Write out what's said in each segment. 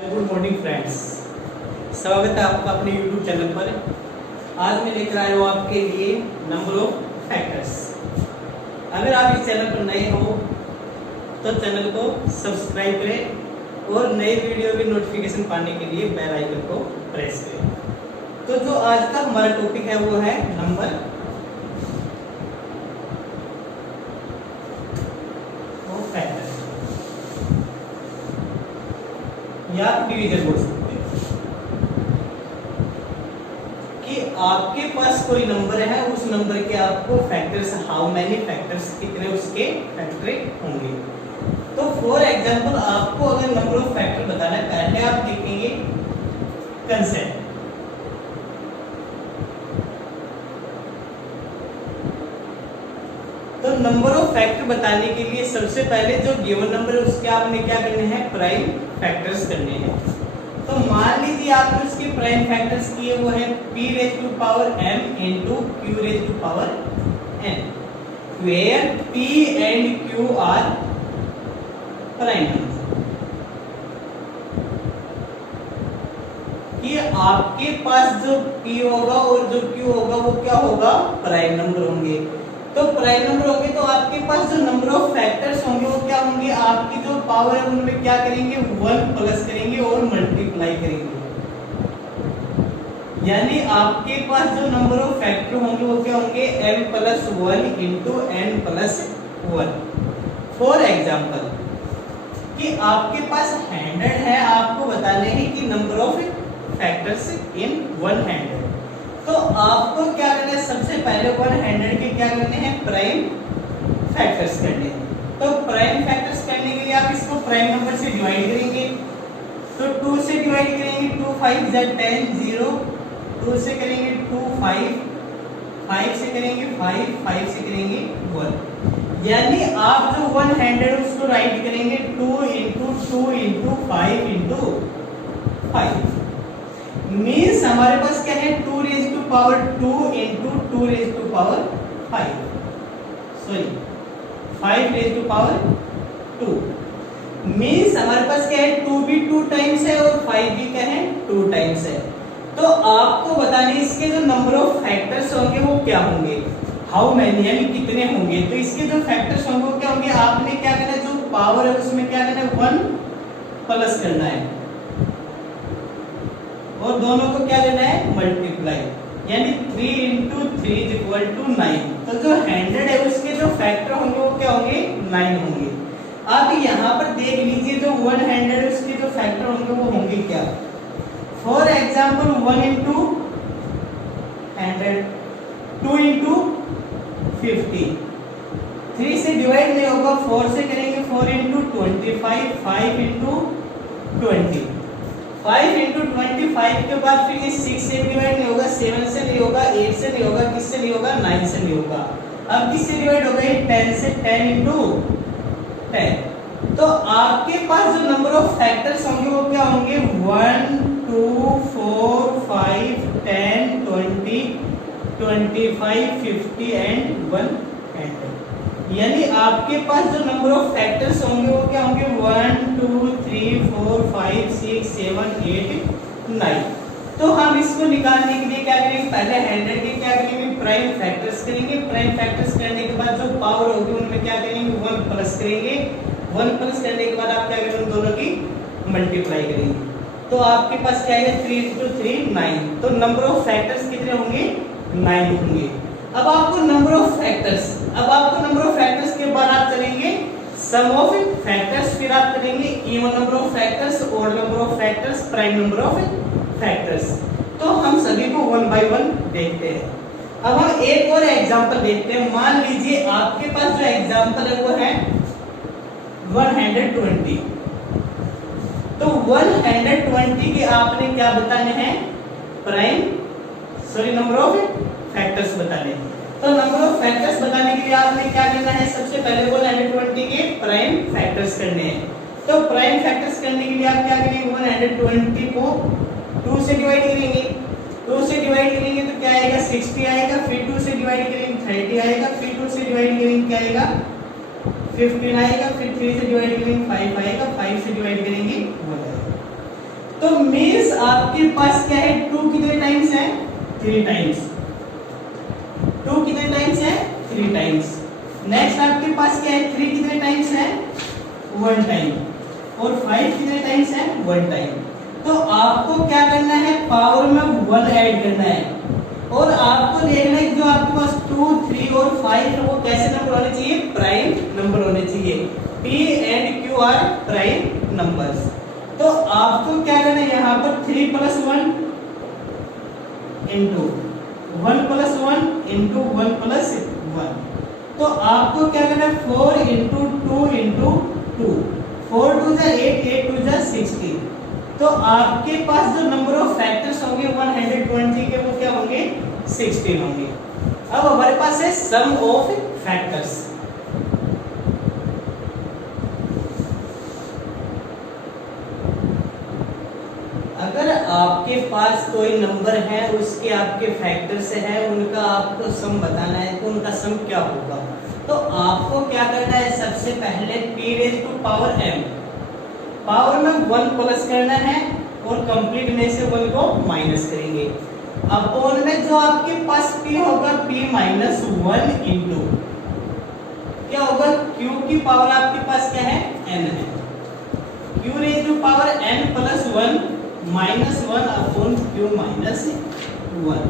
Good morning friends, स्वागत है आपका अपने YouTube चैनल पर। आज मैं लेकर आया हूँ आपके लिए नंबर ऑफ फैक्टर्स। अगर आप इस चैनल पर नए हो तो चैनल को सब्सक्राइब करें और नए वीडियो की नोटिफिकेशन पाने के लिए बेल आइकन को प्रेस करें। तो जो आज का हमारा टॉपिक है वो है नंबर ऑफ फैक्टर्स या डिवीजन बोल सकते हैं कि आपके पास कोई नंबर है, उस नंबर के आपको फैक्टर्स, हाउ मैनी फैक्टर्स, कितने उसके फैक्टर होंगे। तो फॉर एग्जांपल आपको अगर नंबर ऑफ फैक्टर बताना है, पहले आप देखेंगे कंसेप्ट। तो नंबर ऑफ फैक्टर बताने के लिए सबसे पहले जो गिवन नंबर है उसके आपने क्या करने हैं, प्राइम फैक्टर्स करने हैं। तो मान लीजिए आपने उसके प्राइम फैक्टर्स किए वो है p raise to power m into q raise to power n, where p and q are prime number. कि आपके पास जो p होगा और जो q होगा वो क्या होगा, प्राइम नंबर होंगे। तो प्राइम नंबर होंगे तो आपके पास जो नंबर ऑफ फैक्टर्स होंगे वो क्या होंगे, आपकी जो पावर है उनमें क्या करेंगे, 1 प्लस करेंगे और मल्टीप्लाई करेंगे। यानी आपके पास जो नंबर ऑफ फैक्टर होंगे वो क्या होंगे, m plus 1 into n plus 1। For example कि आपके पास 100 है, आपको बताने हैं कि नंबर ऑफ फैक्टर्स इन 100। तो आपको क्या करना है, सबसे पहले 100 के क्या करने हैं, प्राइम फैक्टर्स करने हैं। तो प्राइम फैक्टर्स करने के लिए आप इसको प्राइम नंबर से डिवाइड करेंगे। तो 2 से डिवाइड करेंगे, 2 5 10 0, 2 से करेंगे 2 5, 5 से करेंगे 5, 5 से करेंगे 1। यानी आप जो 100 उसको राइट करेंगे 2 इंटू 2 इंटू 5 इंटू 5। मीन्स हमारे पास क्या है, 2 raise to power 2 into 2 raise to power 5, sorry 5 raise to power 2। Means हमारे पास क्या है, 2 भी 2 टाइम्स है और 5 भी क्या है, 2 टाइम्स है। तो आपको बताने इसके जो नंबर ऑफ फैक्टर्स होंगे वो क्या होंगे, हाउ मैनी यानी कितने होंगे। तो इसके जो फैक्टर्स होंगे वो क्या होंगे, आपने क्या करना है, जो पावर है उसमें क्या करना है, 1 प्लस करना है और दोनों को क्या लेना है, मल्टीप्लाई। यानी 3 इंटू 3 इज इक्वल टू 9। तो जो 100 है उसके जो फैक्टर होंगे वो क्या होंगे, 9 होंगे। अब यहाँ पर देख लीजिए जो 100 है उसके जो फैक्टर होंगे वो होंगे क्या। फॉर एग्जाम्पल 1 इंटू 100, 2 इंटू 50, 3 से डिवाइड नहीं होगा, 4 से करेंगे 4 इंटू 25, 5 इंटू 20, 5 इंटू 25 के बाद फिर ये 6 से डिवाइड नहीं होगा, 7 से नहीं होगा, 8 से नहीं होगा, किससे नहीं होगा, 9 से नहीं होगा। अब किससे डिवाइड होगा, ये 10 से, 10 इंटू 10। तो आपके पास जो नंबर ऑफ फैक्टर्स होंगे वो क्या होंगे, 1 2 4 5 10 20 25 50 एंड 100। यानी आपके पास जो नंबर ऑफ फैक्टर्स होंगे वो क्या होंगे, 1 2 3 4 5 6 7 8 9। तो हम इसको निकालने के लिए क्या करेंगे, पहले 100 के क्या करेंगे, प्राइम फैक्टर्स करेंगे। प्राइम फैक्टर्स करने के बाद जो पावर होगी उनमें क्या करेंगे, 1 प्लस करेंगे। 1 प्लस करने के बाद आप क्या करेंगे, उन दोनों की मल्टीप्लाई करेंगे। तो आपके पास क्या है, 3 इंटू 3 9। तो नंबर ऑफ फैक्टर्स कितने होंगे, 9 होंगे। अब आपको नंबर ऑफ फैक्टर्स के बाद आप चलेंगे सम ऑफ फैक्टर्स, फिर आप करेंगे even number of factors, odd number of factors, prime number of factors. तो हम सभी को 1 बाय 1 देखते हैं। अब हम एक और एग्जांपल देखते हैं। मान लीजिए आपके पास जो एग्जांपल है वो है 120। तो 120 के आपने क्या बताने हैं, नंबर ऑफ फैक्टर्स बताने हैं। तो नंबर ऑफ फैक्टर्स बताने के लिए आपने क्या करना है, सबसे पहले 120 के प्राइम फैक्टर्स करने हैं। तो प्राइम फैक्टर्स करने के लिए आप क्या करेंगे, 120 को 2 से डिवाइड करेंगे। 2 से डिवाइड करेंगे तो क्या आएगा, 60 आएगा। फिर 2 से डिवाइड करेंगे 30 आएगा। फिर 2 से डिवाइड करेंगे क्या आएगा, 15 आएगा। फिर 3 से डिवाइड करेंगे 5 आएगा। 5 से डिवाइड करेंगे 1 आएगा। तो मीन्स आपके पास क्या है, 2 कितने टाइम्स है, 3 टाइम्स। 2 कितने टाइम्स है, 3 टाइम्स। नेक्स्ट आपके पास क्या है, 3 कितने टाइम्स है, 1 टाइम। और 5 कितने टाइम्स है, 1 टाइम। तो आपको क्या करना है, पावर में 1 ऐड करना है और आपको देखना है जो आपके पास 2, 3 और 5 है वो कैसे नंबर होने चाहिए, प्राइम नंबर होने चाहिए। P and Q are prime numbers. तो आपको क्या करना है, यहाँ पर 3 + 1 इंटू 1 + 1 इंटू 1 + 1। तो आपको क्या करना है, 4 × 2 × 2, 4 × 2 = 8, 8 × 2 = 60। तो आपके पास जो नंबर ऑफ फैक्टर्स होंगे 120 के वो क्या होंगे, 16 होंगे। अब हमारे पास है सम ऑफ फैक्टर्स। अगर आपके पास कोई नंबर है उसके आपके फैक्टर्स है, उनका आपको सम बताना है तो उनका सम क्या होगा। तो आपको क्या करना है, सबसे पहले p⁻m पावर में 1 प्लस करना है और कंप्लीट में से 1 को माइनस करेंगे। अपॉन में जो आपके पास p होगा p - 1 इंटू क्या होगा, q की पावर आपके पास क्या है, n है। q⁻n + 1 -1 upon q - 1।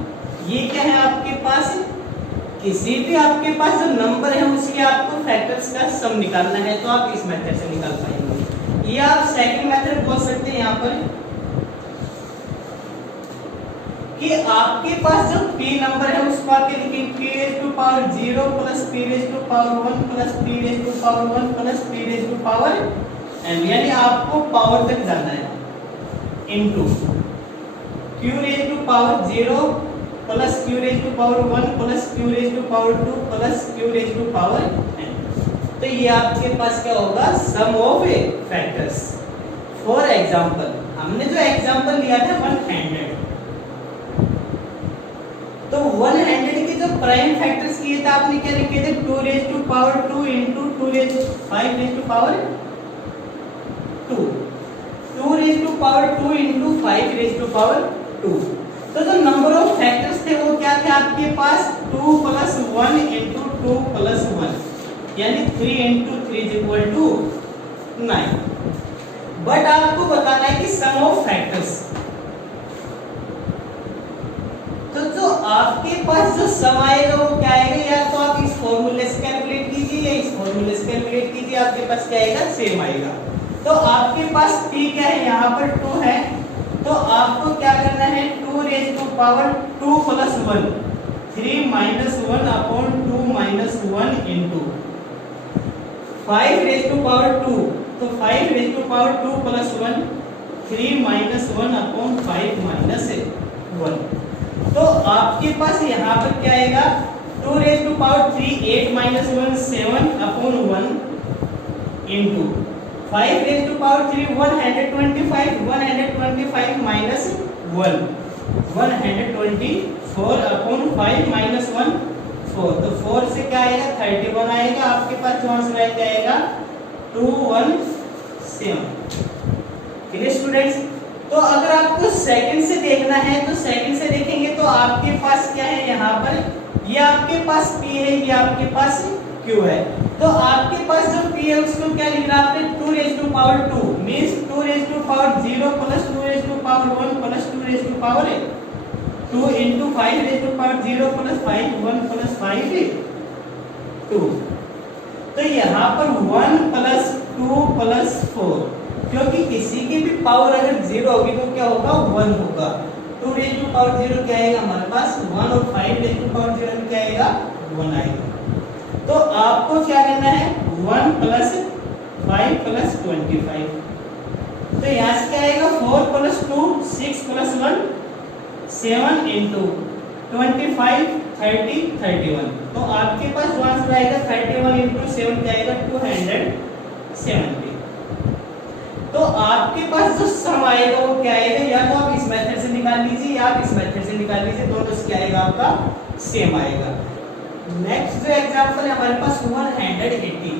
ये क्या है आपके पास, किसी भी आपके पास जो नंबर है उसके आपको फैक्टर्स का सम निकालना है तो आप इस मेथड से निकाल पाएंगे। ये आप सेकंड मेथड बोल सकते हैं यहाँ पर कि आपके पास जो p नंबर है उसको आप लिखेंगे p⁻0 + p⁻1 + p⁻1 + p⁻n, यानी आपको पावर तक जाना है, into q⁻0 + q⁻1 + q⁻2 + q⁻n। तो ये आपके पास क्या होगा, सम ऑफ फैक्टर्स। फॉर एग्जांपल हमने जो एग्जांपल लिया था 100, तो 100 के जो प्राइम फैक्टर्स किए थे आपने क्या लिखे थे, 2⁻2 × 2 × 5⁻2, 2⁻2 × 5⁻2। तो जो नंबर ऑफ फैक्टर्स थे वो क्या थे आपके पास, 2 + 1 × 2 + 1, यानी 3 × 3 = 9। बट आपको बताना है कि सम ऑफ फैक्टर्स। तो जो आपके पास जो सम आएगा वो क्या आएगा, या तो आप इस फॉर्मूले से कैलकुलेट कीजिए या इस फॉर्मूले से कैलकुलेट कीजिए, आपके पास क्या आएगा, सेम आएगा। तो आपके पास p क्या है, यहाँ पर 2 है, तो आपको क्या करना है, 2⁻2 + 1 3 - 1 अपॉन 2 - 1 इंटू 5⁻2, तो 5⁻2 + 1 3 - 1 अपॉन 5 - 1। तो आपके पास यहाँ पर क्या आएगा, 2⁻3 8 - 1 7 अपॉन 1 इंटू 5⁻3 125 -1 124 अपॉन 5 - 1 4। तो 4 से क्या आएगा, 31 आएगा। आपके पास जो आंसर आएगा क्या आएगा, 217। Clear students. तो अगर आपको सेकंड से देखना है तो सेकंड से देखेंगे तो आपके पास क्या है, यहाँ पर ये आपके पास p है, ये आपके पास q है। तो आपके पास जो p है उसको क्या लिखना है आपने, 2⁻2 मींस 2⁻0 + 2⁻1 + 2 × 5⁻0 + 5 1 + 5 2। तो यहाँ पर 1 + 2 + 4, क्योंकि किसी की भी पावर अगर 0 होगी तो क्या होगा, 1 होगा। 2⁻0 क्या आएगा हमारे पास 1 और 5⁻0 क्या आएगा, 1 आएगा। तो आपको क्या करना है, 1 + 5 + 25। तो यहाँ से क्या आएगा, 4 + 2 6 + 1 7 इंटू 25 30 31। तो आपके पास जो आंसर आएगा 31 इंटू 7 क्या आएगा, 270। तो आपके पास जो सम आएगा वो क्या आएगा, या तो आप इस मेथड से निकाल लीजिए या आप इस मेथड से निकाल लीजिए, दोनों से क्या आएगा आपका सेम आएगा। नेक्स्ट जो एग्जांपल है हमारे पास 180।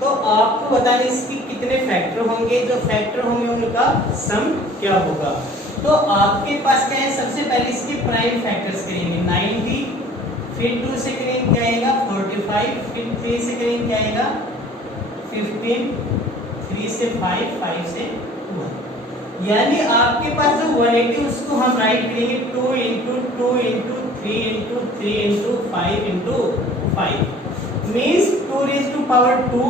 तो तो आपको बताना इसकी कितने फैक्टर होंगे, जो फैक्टर होंगे उनका सम क्या होगा। तो आपके पास क्या है, सबसे पहले इसके प्राइम फैक्टर्स करेंगे 90, फिर 2 से करेंगे क्या आएगा 45, फिर 3 से करेंगे क्या आएगा 15, 3 से 5, 5 से 1। यानी आपके पास जो 180 उसको हम राइट करेंगे 2 into 2 into 3 into 3 into 5 into 5 means 2 raised to power 2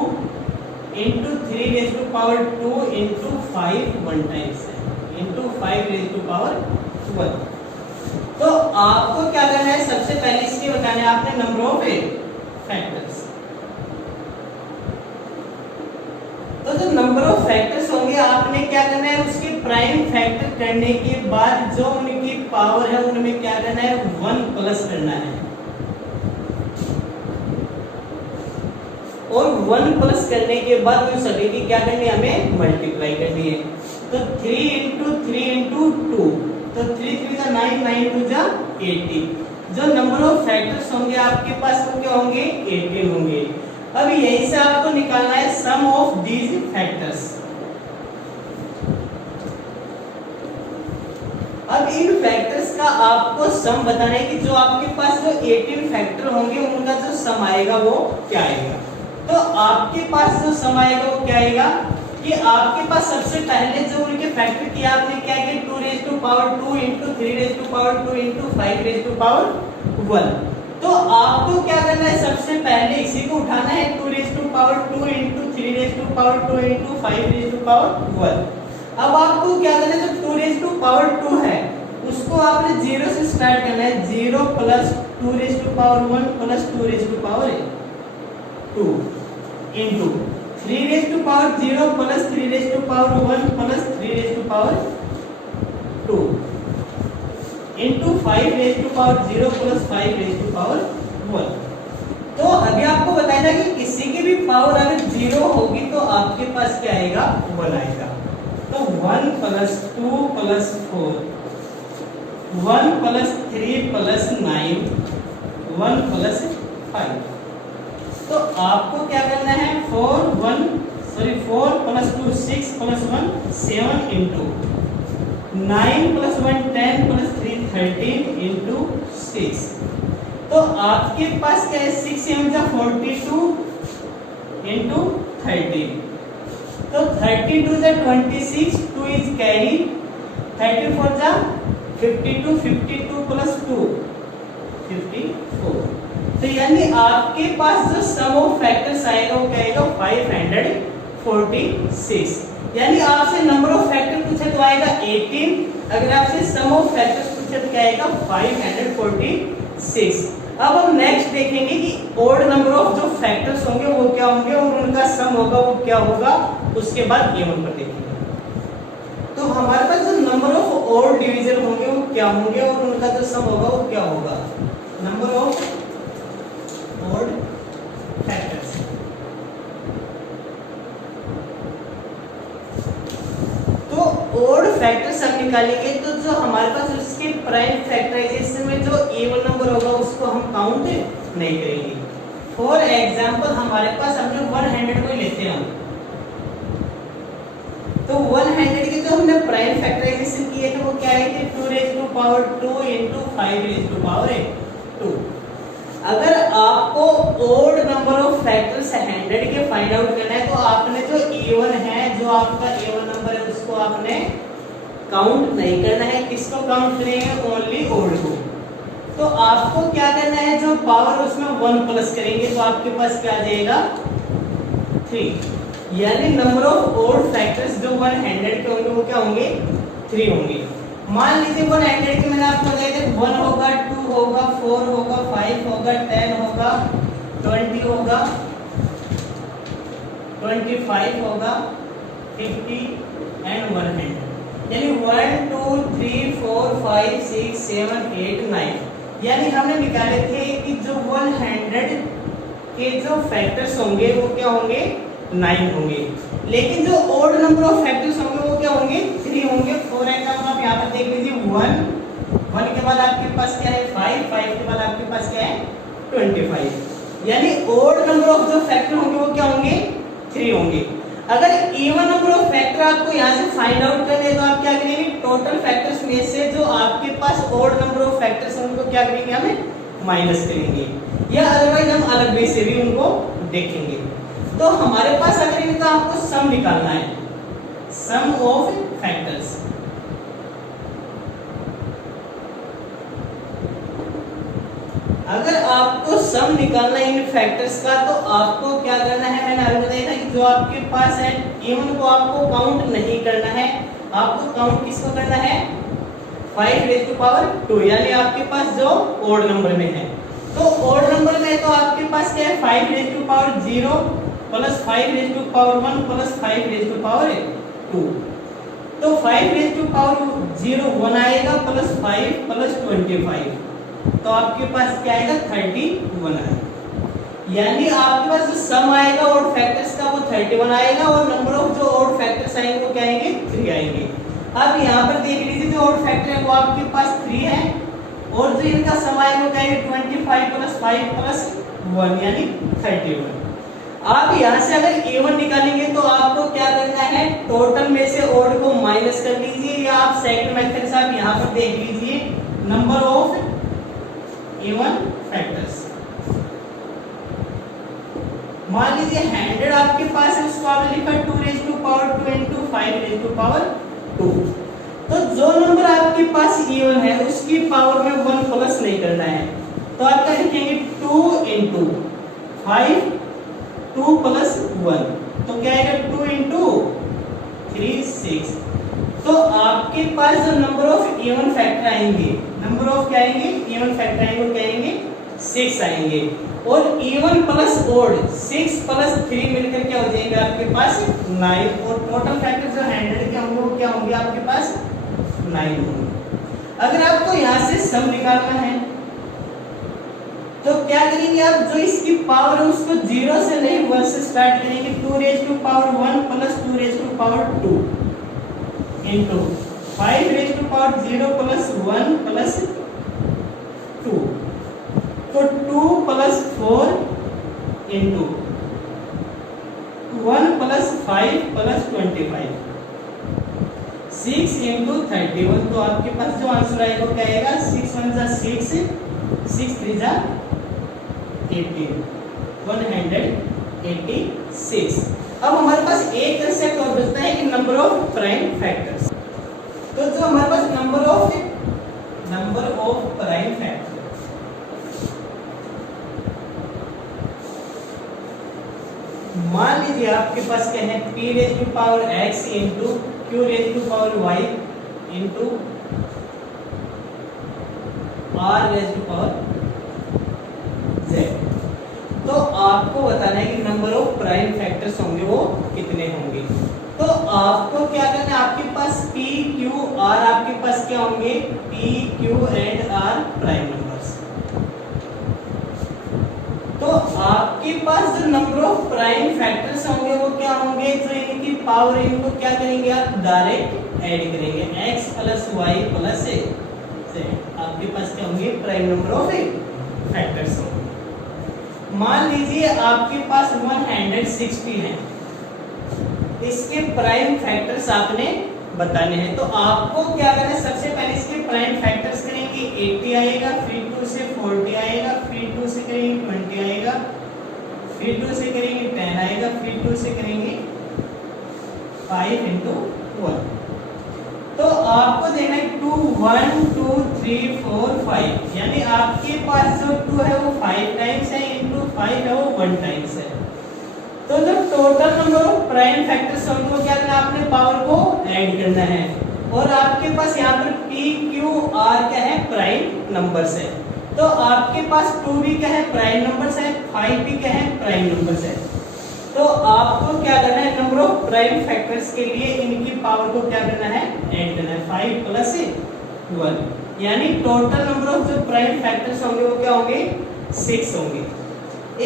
into 3 raised to power 2 into 5 one times into 5 raised to power 1। तो आपको क्या करना है, सबसे पहले इसके बताने आपने नंबर ऑफ फैक्टर्स। तो जो नंबर ऑफ फैक्टर्स होंगे आपने क्या करना है, उसके प्राइम फैक्टर करने के बाद जो उनकी पावर है उनमें क्या करना है 1 प्लस करना है, और 1 प्लस करने के बाद उन सभी की क्या करनी है, हमें मल्टीप्लाई करनी है। तो 3 into 3 into 2, तो 3 3 जा 9, 9 2 जा 80। जो नंबर ऑफ फैक्टर्स होंगे आपके पास वो क्या होंगे 18 होंगे। अब यहीं से आपको निकालना है सम ऑफ दीज फैक्टर्स। अब इन फैक्टर्स का आपको सम बताना है कि जो आपके पास जो 18 फैक्टर होंगे उनका जो सम आएगा वो क्या आएगा। तो आपके पास जो सम आएगा वो क्या आएगा कि आपके पास सबसे पहले जो उनके फैक्टर किया आपने क्या किया 2 raised to power 2 into 3 raised to power 2 into 5 raised to power 1। तो आपको क्या करना है, सबसे पहले इसी को उठाना है 2 raised to power 2 into 3 raised to power 2 into 5 raised to power 1। अब आपको क्या करना है, जो 2 raised to power 2 है उसको आपने 0 से स्टार्ट करना है, 0 plus 2 raised to power 1 plus 2 raised to power 2 into 3 raised to power 0 plus 3 raised to power 1 plus 3 raised to power 2 into 5 raised to power 0 plus 5 raised to power 1। तो अभी आपको बताया था कि किसी की भी पावर अगर 0 होगी तो आपके पास क्या आएगा 1 आएगा। तो 1 plus 2 plus 4, 1 plus 3 plus 9, 1 plus 5। तो आपको क्या करना है 4 plus 2 6 plus 1 7 into 9 plus 1 10 plus 3 13 into 6। तो आपके पास क्या है 6 7 जा 42 into 13। तो 32 जा 26, 2 is carry, 34 जा 52, 52 plus 2 54। तो यानी आपके पास जो सम ऑफ फैक्टर्स आएगा वो क्या आएगा 546। यानी आपसे नंबर ऑफ फैक्टर पूछे तो आएगा 18, अगर आपसे सम ऑफ फैक्टर्स पूछे तो क्या आएगा 546। अब हम नेक्स्ट देखेंगे कि ओड नंबर ऑफ जो फैक्टर्स होंगे वो क्या होंगे और उनका सम होगा वो क्या होगा, उसके बाद इवन पर देखेंगे। तो हमारे पास जो नंबर ऑफ ओड डिवीजन होंगे वो क्या होंगे और उनका जो सम होगा वो क्या होगा, नंबर ऑफ ओड फैक्टर्स। तो ओड फैक्टर्स हम निकालेंगे तो जो हमारे पास उसके प्राइम फैक्टराइजेशन में जो इवन नंबर होगा उसको हम काउंट नहीं करेंगे। फॉर एग्जांपल हमारे पास हमने 100 को लेते हैं, तो 100 के जो हमने प्राइम फैक्टराइजेशन किए थे वो क्या आए थे 2 raised to power 2 into 5 raised to power 2। अगर आपको ओड नंबर ऑफ फैक्टर्स 100 के फाइंड आउट करना है तो आपने जो इवन है, जो आपका इवन नंबर है उसको आपने काउंट नहीं करना है। किसको काउंट करेंगे, ओनली ओड को। तो आपको क्या करना है, जो पावर उसमें 1 प्लस करेंगे तो आपके पास क्या आ जाएगा 3। यानी नंबर ऑफ ओड फैक्टर्स जो 100 के होंगे वो क्या होंगे 3 होंगे। मान लीजिए 100 के मैंने आपको बताया था 1 होगा, 2 होगा, 4 होगा, 5 होगा, 10 होगा, 20 होगा, 25 होगा, 50 एंड 100। यानी 1 2 3 4 5 6 7 8 9। यानी हमने निकाले थे कि जो 100 के जो फैक्टर्स होंगे वो क्या होंगे 9 होंगे, लेकिन जो ओड नंबर ऑफ फैक्टर्स होंगे वो क्या होंगे 3 होंगे। फॉर एग्जांपल आप यहाँ पर देख लीजिए 1 के बाद आपके पास क्या है 5 के बाद आपके पास क्या है 25। यानी ओड नंबर ऑफ जो फैक्टर होंगे वो क्या होंगे 3 होंगे। अगर इवन नंबर ऑफ फैक्टर आपको यहाँ से फाइंड आउट करने तो आप क्या करेंगे, टोटल फैक्टर्स में से जो आपके पास ऑड नंबर ऑफ फैक्टर्स हैं उनको क्या करेंगे, हमें माइनस करेंगे, या अदरवाइज हम अलग वे से भी उनको देखेंगे। तो हमारे पास अगर इनका आपको सम निकालना है, सम ऑफ फैक्टर्स, अगर आपको सम निकालना है इन फैक्टर्स का तो आपको क्या करना है, मैंने अभी बताया था कि जो आपके पास है इवन को आपको काउंट नहीं करना है, आपको काउंट किसको करना है, 5 रेज़ टू पावर 2, यानी आपके पास जो ओड नंबर में है। तो ओड नंबर में तो आपके पास क्या है, 5 raise to power 0 plus 5 raise to power 1 plus 5 raise to power 2। तो 5 रेज़ टू पावर 0 1 आएगा प्लस 5 प्लस 25, तो आपके पास क्या आएगा, 31 आएगा। यानी आपके पास जो सम आएगा ऑड फैक्टर्स का वो 31 आएगा, और नंबर ऑफ जो ऑड फैक्टर्स आएंगे वो क्या आएंगे, 3 आएंगे। अब यहाँ पर देख लीजिए जो ऑड फैक्टर है वो आपके पास 3 है, और जो इनका सम आएगा वो क्या आएगा, 25 प्लस 5 प्लस 1 यानी 31। आप यहाँ से अगर इवन निकालेंगे तो आपको क्या करना है, टोटल में से ऑड को माइनस कर लीजिए, या आप सेकंड मेथड से आप यहाँ पर देख लीजिए नंबर ऑफ इवन फैक्टर्स। मान लीजिए 100 आपके पास है, उसको आपने लिखा 2 raise to power 2 into 5 raise to power 2। तो जो नंबर आपके पास इवन है उसकी पावर में 1 प्लस नहीं करना है, तो आप क्या लिखेंगे, 2 into 5 2 प्लस 1, तो क्या आएगा, 2 into 3 6। तो आपके पास जो नंबर ऑफ इवन फैक्टर आएंगे, नंबर ऑफ क्या आएंगे, इवन फैक्टर आएंगे, क्या आएंगे, 6 आएंगे। और इवन प्लस ऑड 6 प्लस 3 मिलकर क्या हो जाएंगे आपके पास 9, और टोटल फैक्टर जो 100 के होंगे वो क्या होंगे आपके पास 9 होंगे। अगर आपको यहाँ से सम निकालना है तो क्या करेंगे आप, जो इसकी पावर है उसको 0 से नहीं 1 से स्टार्ट करेंगे, 2 raise to power 1 plus 2 raise to power 2 into 5 raise to power 0 plus 1 plus 2, तो 2 plus 4 into 1 plus 5 plus 25, 6 into 31। तो आपके पास जो आंसर आएगा वो क्या आएगा, 6 1 जा 6 6 3 जा 18, 186। अब हमारे पास एक कंसेप्ट और बचता है कि नंबर ऑफ प्राइम फैक्टर्स। तो जो हमारे पास नंबर ऑफ प्राइम फैक्टर, मान लीजिए आपके पास क्या है, p raise to power x into q raise to power y into r raise to power z। तो आपको बताना है कि नंबर ऑफ प्राइम फैक्टर्स होंगे वो कितने होंगे। तो आपको क्या करना है, आपके पास p q r आपके पास क्या होंगे, p q and r prime numbers. तो आपके पास जो नंबर ऑफ प्राइम फैक्टर्स होंगे वो क्या होंगे, जो इनकी पावर इनको क्या करेंगे आप डायरेक्ट ऐड करेंगे, x plus y plus z। आपके पास क्या होंगे, प्राइम नंबर ऑफ फैक्टर्स होंगे। मान लीजिए आपके पास 160 है, इसके प्राइम फैक्टर्स आपने बताने हैं। तो आपको क्या करना है, सबसे पहले इसके प्राइम फैक्टर्स करेंगे, 80 आएगा, फिर 2 से 40 आएगा, फिर 2 से करेंगे 20 आएगा, फिर 2 से करेंगे 10 आएगा, फिर 2 से करेंगे 5 into 1। तो आपको देना है 2 1 2 3 4 5, यानी आपके पास जो 2 है वो 5 टाइम्स है, इंटू 5 है वो 1 टाइम्स है। तो जो total number of prime factors होंगे वो क्या करना है, आपने पावर को ऐड करना है। और आपके पास यहाँ पर p q r क्या है, प्राइम नंबर्स है। तो आपके पास 2 भी क्या है, प्राइम नंबर्स है, 5 भी क्या है, प्राइम नंबर्स है। तो आपको क्या करना है, नंबर ऑफ प्राइम फैक्टर्स के लिए इनकी पावर को क्या करना है, ऐड करना है, 5 प्लस 1, यानी टोटल नंबर ऑफ जो प्राइम फैक्टर्स होंगे वो क्या होंगे, 6 होंगे।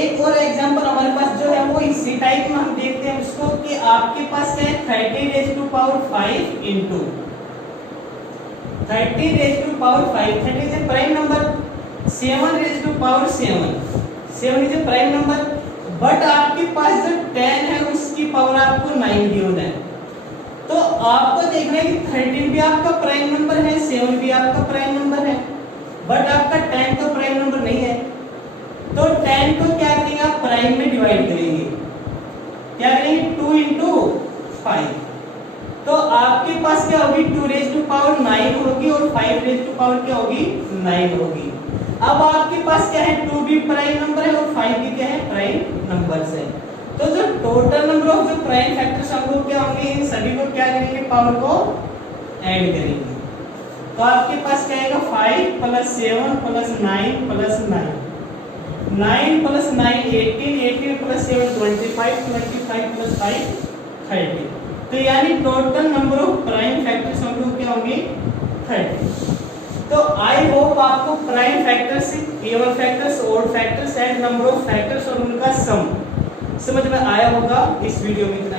एक और एग्जांपल हमारे पास जो है वो इसी टाइप में हम देखते हैं उसको, कि आपके पास क्या है, 30 raise to power 5 into 30 raise to power 5, 30 is prime number, 7 raise to power 7 is prime number, but आपके पास जो 10 है उसकी पावर आपको 9 गिवन है। तो आपको देखना है कि 13 भी आपका प्राइम नंबर है, 7 भी आपका प्राइम नंबर है, बट आपका 10 तो प्राइम नंबर नहीं है। तो 10 को क्या करेंगे आप प्राइम में डिवाइड करेंगे, क्या करेंगे 2 इंटू 5। तो आपके पास क्या होगी 2 रेज़ टू पावर 9 होगी और 5 रेज़ टू पावर क्या होगी 9 होगी। अब आपके पास क्या है 2 भी प्राइम नंबर है और 5 भी क्या है प्राइम नंबर्स है। तो जो टोटल नंबर ऑफ जो प्राइम फैक्टर्स हम लोग क्या होंगे इन सभी को क्या करेंगे पावर को ऐड करेंगे। तो आपके पास क्या आएगा 5 plus 7 plus 9 plus 9, 9 plus 9 18, 18 plus 7 25, 25 plus 5 30। तो यानी total number of prime factors हम लोग क्या होंगे 30। तो आई होप आपको prime factors, even factors, odd factors and number of factors और उनका सम समझ में आया होगा। इस वीडियो में इतना